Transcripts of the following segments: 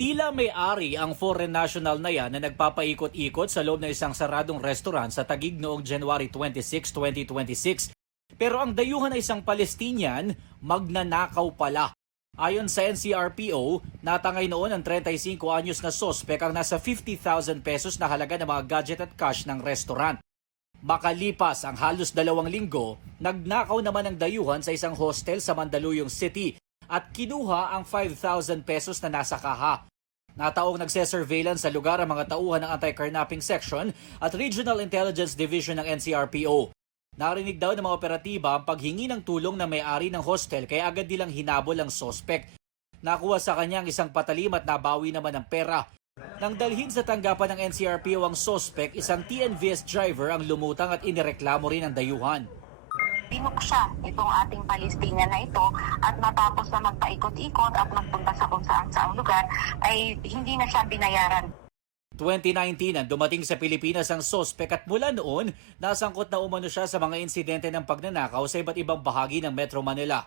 Tila may-ari ang foreign national na yan na nagpapaikot-ikot sa loob ng isang saradong restaurant sa Taguig noong January 26, 2026. Pero ang dayuhan ay isang Palestinian, magnanakaw pala. Ayon sa NCRPO, natangay noon ang 35 anyos na sospek ang nasa 50,000 pesos na halaga ng mga gadget at cash ng restaurant. Makalipas ang halos 2 linggo, nagnakaw naman ang dayuhan sa isang hostel sa Mandaluyong City at kinuha ang 5,000 pesos na nasa kaha. Nataong nagse-surveillance sa lugar ang mga tauhan ng Anti-Carnapping Section at Regional Intelligence Division ng NCRPO. Narinig daw ng mga operatiba ang paghingi ng tulong ng may-ari ng hostel kaya agad nilang hinabol ang sospek. Nakuha sa kanya ang isang patalim at nabawi naman ang pera. Nang dalhin sa tanggapan ng NCRPO ang sospek, isang TNVS driver ang lumutang at inireklamo rin ang dayuhan. Binuksa itong ating Palestinian na ito at matapos na magpaikot-ikot at magpunta sa kung saan lugar ay hindi na siya binayaran. 2019 ang dumating sa Pilipinas ang sospek at mula noon, nasangkot na umano siya sa mga insidente ng pagnanakaw sa iba't ibang bahagi ng Metro Manila.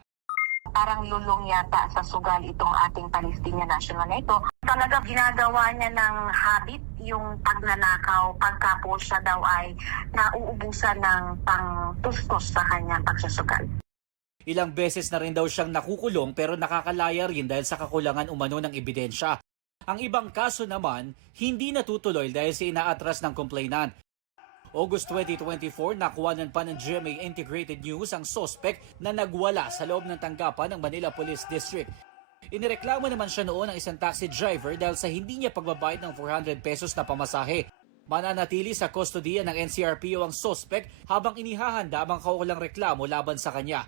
Parang lulong yata sa sugal itong ating Palestinian national na ito. Talaga ginagawa niya ng habit yung pagnanakaw pagkapos siya daw ay nauubusan ng pang-tustos sa kanyang pagsusugal. Ilang beses na rin daw siyang nakukulong pero nakakalaya rin dahil sa kakulangan umano ng ebidensya. Ang ibang kaso naman, hindi natutuloy dahil sa inaatras ng complainant. August 2024, nakuhanan pa ng GMA Integrated News ang sospek na nagwala sa loob ng tanggapan ng Manila Police District. Inireklamo naman siya noon ng isang taxi driver dahil sa hindi niya pagbabayad ng 400 pesos na pamasahe. Mananatili sa kustodiya ng NCRPO ang sospek habang inihahanda ang kaukulang reklamo laban sa kanya.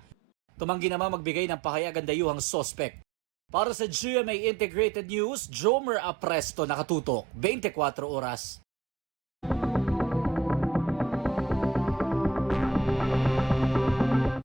Tumanggi naman magbigay ng pahayag ang dayuhang sospek. Para sa GMA Integrated News, Jomer Apresto nakatutok, 24 oras.